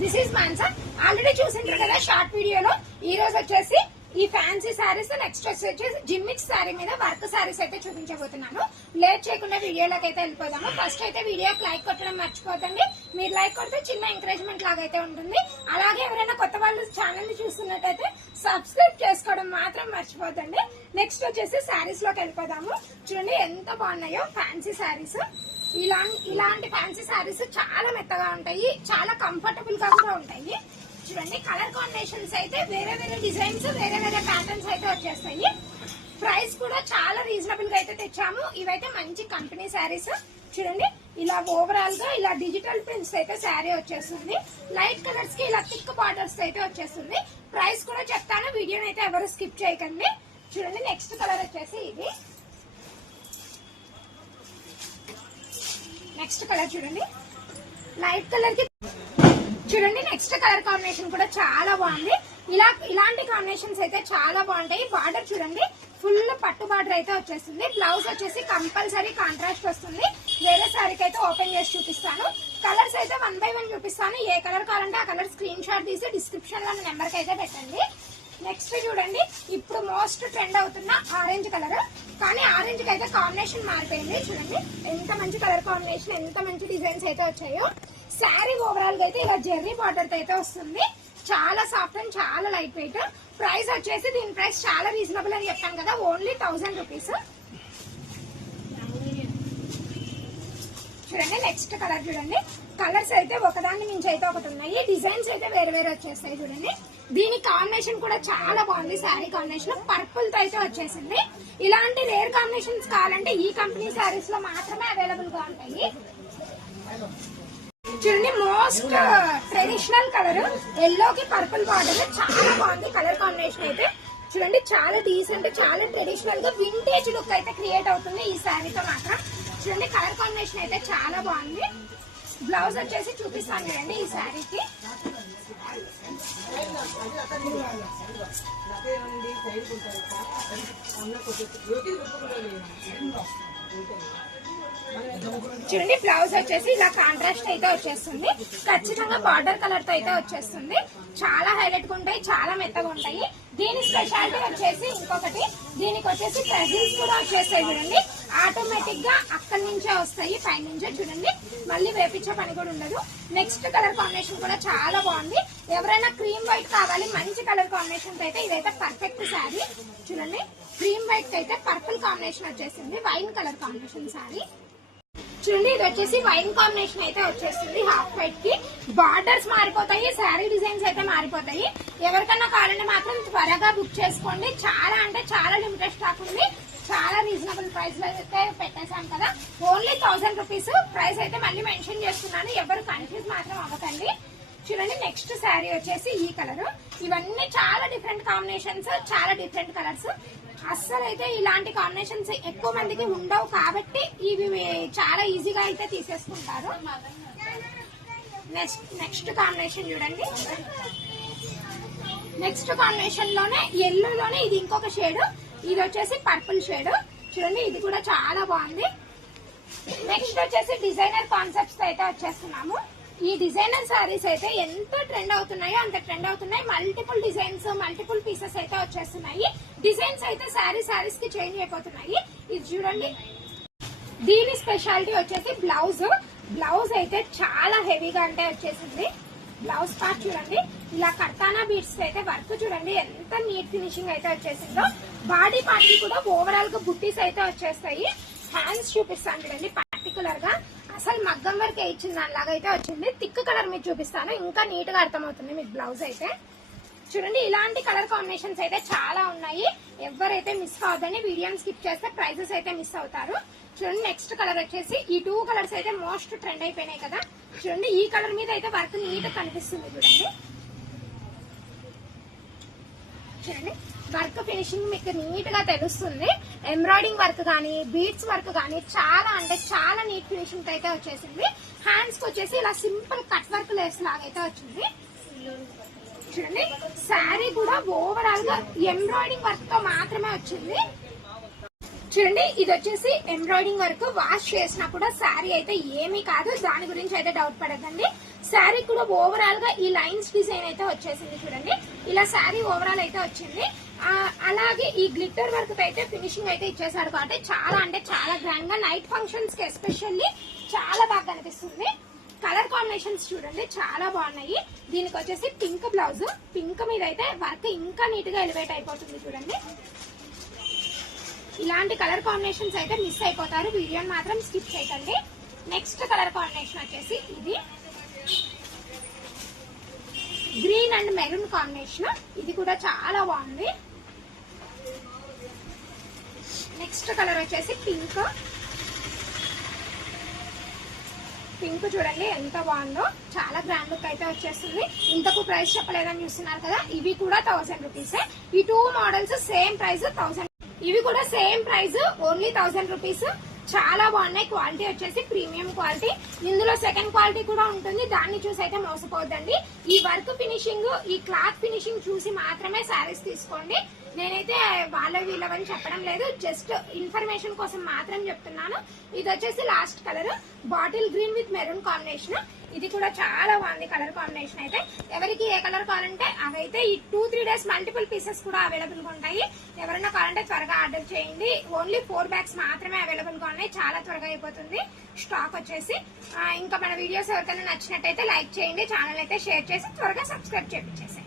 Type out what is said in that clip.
This is Mansa. Already చూసింటారు కదా short వీడియోలో. ఈ రోజు వచ్చేసి ఈ ఫ్యాన్సీ శారీస్, నెక్స్ట్ వచ్చేసి జిమ్మిక్స్ శారీ మీద వర్క్ శారీస్ అయితే చూపించబోతున్నాను. లేట్ చేయకుండా వీడియోలోకి అయితే వెళ్ళిపోదాము. ఫస్ట్ అయితే వీడియోకి లైక్ కొట్టడం మర్చిపోతండి. మీరు లైక్ కొడితే చిన్న ఎంకరేజ్మెంట్ లాగా అయితే ఉంటుంది. అలాగే ఎవరైనా కొత్త వాళ్ళు ఛానల్ ని చూస్తున్నట్టయితే సబ్స్క్రైబ్ చేసుకోవడం మాత్రం మర్చిపోతండి. నెక్స్ట్ వచ్చేసి శారీస్ లోకి వెళ్ళిపోదాము. చూడండి ఎంత బాగున్నాయో ఫ్యాన్సీ శారీస్. ఇలాంటి ఫ్యాన్సీ శారీస్ చాలా మెత్తగా ఉంటాయి, చాలా కంఫర్టబుల్ గా కూడా ఉంటాయి. చూడండి కలర్ కాంబినేషన్స్ అయితే వేరే వేరే డిజైన్స్, వేరే వేరే ప్యాటర్న్స్ అయితే వచ్చేస్తాయి. ప్రైస్ కూడా చాలా రీజనబుల్ గా అయితే తెచ్చాము. ఇవైతే మంచి కంపెనీ శారీస్. చూడండి ఇలా ఓవరాల్ గా ఇలా డిజిటల్ ప్రింట్స్ అయితే శారీ వచ్చేస్తుంది. లైట్ కలర్స్ కి ఇలా థిక్ బార్డర్స్ అయితే వచ్చేస్తుంది. ప్రైస్ కూడా చెప్తాను, వీడియోని అయితే ఎవరు స్కిప్ చేయకండి. చూడండి నెక్స్ట్ కలర్ వచ్చేసి ఇది. నెక్స్ట్ కలర్ చూడండి లైట్ కలర్ కి. చూడండి నెక్స్ట్ కలర్ కాంబినేషన్ కూడా చాలా బాగుంది. ఇలాంటి కాంబినేషన్స్ అయితే చాలా బాగుంటాయి. బార్డర్ చూడండి ఫుల్ పట్టు బార్డర్ అయితే వచ్చేస్తుంది. బ్లౌజ్ వచ్చేసి కంపల్సరీ కాంట్రాస్ట్ వస్తుంది. వేరే సారీకి అయితే ఓపెన్ చేసి చూపిస్తాను. కలర్స్ అయితే 1 by 1 చూపిస్తాను. ఏ కలర్ కావాలంటే ఆ కలర్ స్క్రీన్ షాట్ తీసి డిస్క్రిప్షన్ లో నెంబర్ కి అయితే పెట్టండి. నెక్స్ట్ చూడండి ఇప్పుడు మోస్ట్ ట్రెండ్ అవుతున్న ఆరెంజ్ కలర్. కానీ ఆరెంజ్ కి అయితే కాంబినేషన్ మారిపోయింది. చూడండి ఎంత మంచి కలర్ కాంబినేషన్, ఎంత మంచి డిజైన్స్ అయితే వచ్చాయో. శారీ ఓవరాల్ గా అయితే ఇలా జెర్రీ బార్డర్ అయితే వస్తుంది. చాలా సాఫ్ట్ అండ్ చాలా లైట్ వెయిట్. ప్రైస్ వచ్చేసి దీని ప్రైస్ చాలా రీజనబుల్ అని చెప్పాను కదా, ఓన్లీ 1000 రూపీస్. చూడండి నెక్స్ట్ కలర్ చూడండి. కలర్స్ అయితే ఒకదాన్ని మించి అయితే ఒకటి ఉన్నాయి. డిజైన్స్ అయితే వేరే వేరే వచ్చేస్తాయి. చూడండి దీని కాంబినేషన్ కూడా చాలా బాగుంది. శారీ కాంబినేషన్ పర్పుల్ తో అయితే వచ్చేసింది. ఇలాంటి రేర్ కాంబినేషన్స్ కావాలంటే ఈ కంపెనీ శారీస్ లో మాత్రమే అవైలబుల్ గా ఉంటాయి. చూడండి మోస్ట్ ట్రెడిషనల్ కలర్ ఎల్లో కి పర్పుల్ బార్డర్ చాలా బాగుంది. కలర్ కాంబినేషన్ అయితే చూడండి చాలా డీసెంట్, చాలా ట్రెడిషనల్ గా వింటేజ్ లుక్ అయితే క్రియేట్ అవుతుంది ఈ శారీతో మాత్రం. చూడండి కలర్ కాంబినేషన్ అయితే చాలా బాగుంది. బ్లౌజ్ వచ్చేసి చూపిస్తాను చూడండి ఈ శారీకి. చూడండి బ్లౌజ్ వచ్చేసి ఇలా కాంట్రాస్ట్ అయితే వచ్చేస్తుంది. ఖచ్చితంగా బార్డర్ కలర్ తో అయితే వచ్చేస్తుంది. చాలా హైలైట్ గా ఉంటాయి, చాలా మెత్తగా ఉంటాయి. దీని స్పెషాలిటీ వచ్చేసి ఇంకొకటి, దీనికి వచ్చేసి ప్రెజెన్స్ కూడా వచ్చేస్తాయి. చూడండి ఆటోమేటిక్ గా అక్కడి నుంచే వస్తాయి, పై నుంచే. చూడండి మళ్ళీ వేపించే పని కూడా ఉండదు. నెక్స్ట్ కలర్ కాంబినేషన్ కూడా చాలా బాగుంది. ఎవరైనా క్రీమ్ వైట్ కావాలి మంచి కలర్ కాంబినేషన్ అయితే ఇదైతే పర్ఫెక్ట్ శారీ. చూడండి క్రీమ్ వైట్ అయితే పర్పుల్ కాంబినేషన్ వచ్చేసింది. Wine colour combination sari. చూడండి ఇది వచ్చేసి వైన్ కాంబినేషన్ అయితే వచ్చేస్తుంది. హాఫ్ వైట్ కి బార్డర్స్ మారిపోతాయి, శారీ డిజైన్స్ అయితే మారిపోతాయి. ఎవరికన్నా కావాలంటే మాత్రం త్వరగా బుక్ చేసుకోండి. చాలా అంటే చాలా లిమిటెడ్ స్టాక్ ఉంది. చాలా రీజనబుల్ ప్రైస్ లో అయితే పెట్టేశాం కదా, ఓన్లీ 1000 రూపీస్. ప్రైస్ అయితే మళ్ళీ మెన్షన్ చేస్తున్నాను, ఎవరు కన్ఫ్యూజ్ మాత్రం అవ్వకండి. చూడండి నెక్స్ట్ శారీ వచ్చేసి ఈ కలర్. ఇవన్నీ చాలా డిఫరెంట్ కాంబినేషన్స్, చాలా డిఫరెంట్ కలర్స్. అస్సలు అయితే ఇలాంటి కాంబినేషన్స్ ఎక్కువ మందికి ఉండవు కాబట్టి ఇవి చాలా ఈజీగా అయితే తీసేసుకుంటారు. నెక్స్ట్ కాంబినేషన్ చూడండి. నెక్స్ట్ కాంబినేషన్ లోనే ఎల్లోలోనే ఇది ఇంకొక షేడ్. ఇది వచ్చేసి పర్పుల్ షేడ్. చూడండి ఇది కూడా చాలా బాగుంది. నెక్స్ట్ వచ్చేసి డిజైనర్ కాన్సెప్ట్స్ అయితే వచ్చేస్తున్నాము. ఈ డిజైనర్ సారీస్ అయితే ఎంత ట్రెండ్ అవుతున్నాయో అంత ట్రెండ్ అవుతున్నాయి. మల్టిపుల్ డిజైన్స్, మల్టిపుల్ పీసెస్ అయితే వచ్చేస్తున్నాయి. డిజైన్స్ అయితే శారీస్ కి చేంజ్ అయిపోతున్నాయి. ఇది చూడండి దీని స్పెషాలిటీ వచ్చేసి బ్లౌజ్ అయితే చాలా హెవీగా అంటే వచ్చేసింది. బ్లౌజ్ పార్ట్ చూడండి ఇలా కర్తానా బీడ్స్ అయితే వర్క్ చూడండి ఎంత నీట్ ఫినిషింగ్ అయితే వచ్చేసిందో. బాడీ పార్ట్ కి కూడా ఓవరాల్ గా బుట్టీస్ అయితే వచ్చేస్తాయి. హ్యాండ్స్ చూపిస్తాను చూడండి పర్టికులర్ గా అసలు మగ్గం వరకు ఇచ్చిన దానిలాగా అయితే వచ్చింది. థిక్ కలర్ మీకు చూపిస్తాను, ఇంకా నీట్ గా అర్థమవుతుంది మీకు బ్లౌజ్ అయితే. చూడండి ఇలాంటి కలర్ కాంబినేషన్స్ అయితే చాలా ఉన్నాయి. ఎవరైతే మిస్ కావద్దని వీడియోని స్కిప్ చేస్తే ప్రైజెస్ అయితే మిస్ అవుతారు. చూడండి నెక్స్ట్ కలర్ వచ్చేసి ఈ 2 కలర్స్ అయితే మోస్ట్ ట్రెండ్ అయిపోయినాయి కదా. చూడండి ఈ కలర్ మీద అయితే వర్క్ నీట్ గా కనిపిస్తుంది. చూడండి వర్క్ ఫినిషింగ్ మీకు నీట్ గా తెలుస్తుంది. ఎంబ్రాయిడింగ్ వర్క్ కానీ బీడ్స్ వర్క్ కానీ చాలా అంటే చాలా నీట్ ఫినిషింగ్ అయితే వచ్చేసింది. హ్యాండ్స్ కి వచ్చేసి ఇలా సింపుల్ కట్ వర్క్ లేస్ లాగైతే వచ్చింది. చూడండి శారీ కూడా ఓవరాల్ గా ఎంబ్రాయిడింగ్ వర్క్ తో మాత్రమే వచ్చింది. చూడండి ఇది వచ్చేసి ఎంబ్రాయిడింగ్ వర్క్, వాష్ చేసినా కూడా శారీ అయితే ఏమీ కాదు, దాని గురించి అయితే డౌట్ పడద్దండి. శారీ కూడా ఓవరాల్ గా ఈ లైన్స్ డిజైన్ అయితే వచ్చేసింది చూడండి, ఇలా శారీ ఓవరాల్ అయితే వచ్చింది. అలాగే ఈ గ్లిట్టర్ వర్క్ అయితే ఫినిషింగ్ అయితే ఇచ్చేసాడు కాబట్టి చాలా అంటే చాలా గ్రాండ్ గా నైట్ ఫంక్షన్స్ కి ఎస్పెషల్లీ చాలా బాగా కనిపిస్తుంది. కలర్ కాంబినేషన్స్ చూడండి చాలా బాగున్నాయి. దీనికి వచ్చేసి పింక్ బ్లౌజ్, పింక్ మీద అయితే వర్క్ ఇంకా నీట్ గా ఎలివేట్ అయిపోతుంది చూడండి. ఇలాంటి కలర్ కాంబినేషన్స్ అయితే మిస్ అయిపోతారు, వీడియోని మాత్రం స్కిప్ చేయకండి. నెక్స్ట్ కలర్ కాంబినేషన్ వచ్చేసి ఇది గ్రీన్ అండ్ మెరూన్ కాంబినేషన్, ఇది కూడా చాలా బాగుంది. నెక్స్ట్ కలర్ వచ్చేసి పింక్, పింక్ చూడండి ఎంత బాగుందో, చాలా గ్రాండ్ లుక్ అయితే వచ్చేస్తుంది. ఇంతకు ప్రైస్ చెప్పలేదని చూస్తున్నారు కదా, ఇవి కూడా 1000 రూపీస్. ఈ 2 మోడల్స్ సేమ్ ప్రైస్ 1000, ఇవి కూడా సేమ్ ప్రైస్ ఓన్లీ 1000 రూపీస్. చాలా బాగున్నాయి, క్వాలిటీ వచ్చేసి ప్రీమియం క్వాలిటీ. ఇందులో సెకండ్ క్వాలిటీ కూడా ఉంటుంది, దాన్ని చూసి అయితే మోసపోద్దండి. ఈ వర్క్ ఫినిషింగ్, ఈ క్లాత్ ఫినిషింగ్ చూసి మాత్రమే శారీస్ తీసుకోండి. నేనైతే వాళ్ళ వీళ్ళవని చెప్పడం లేదు, జస్ట్ ఇన్ఫర్మేషన్ కోసం మాత్రం చెప్తున్నాను. ఇది వచ్చేసి last colour bottle green with maroon combination, ఇది కూడా చాలా బాగుంది కలర్ కాంబినేషన్ అయితే. ఎవరికి ఏ కలర్ కావాలంటే అవైతే ఈ 2-3 డేస్ మల్టిపుల్ పీసెస్ కూడా అవైలబుల్ గా ఉంటాయి. ఎవరైనా కావాలంటే త్వరగా ఆర్డర్ చేయండి. ఓన్లీ 4 బ్యాగ్స్ మాత్రమే అవైలబుల్ గా ఉన్నాయి, చాలా త్వరగా అయిపోతుంది స్టాక్ వచ్చేసి. ఇంకా మన వీడియోస్ ఎవరికైనా నచ్చినట్టయితే లైక్ చేయండి, ఛానల్ అయితే షేర్ చేసి త్వరగా సబ్స్క్రైబ్ చేయించేసి.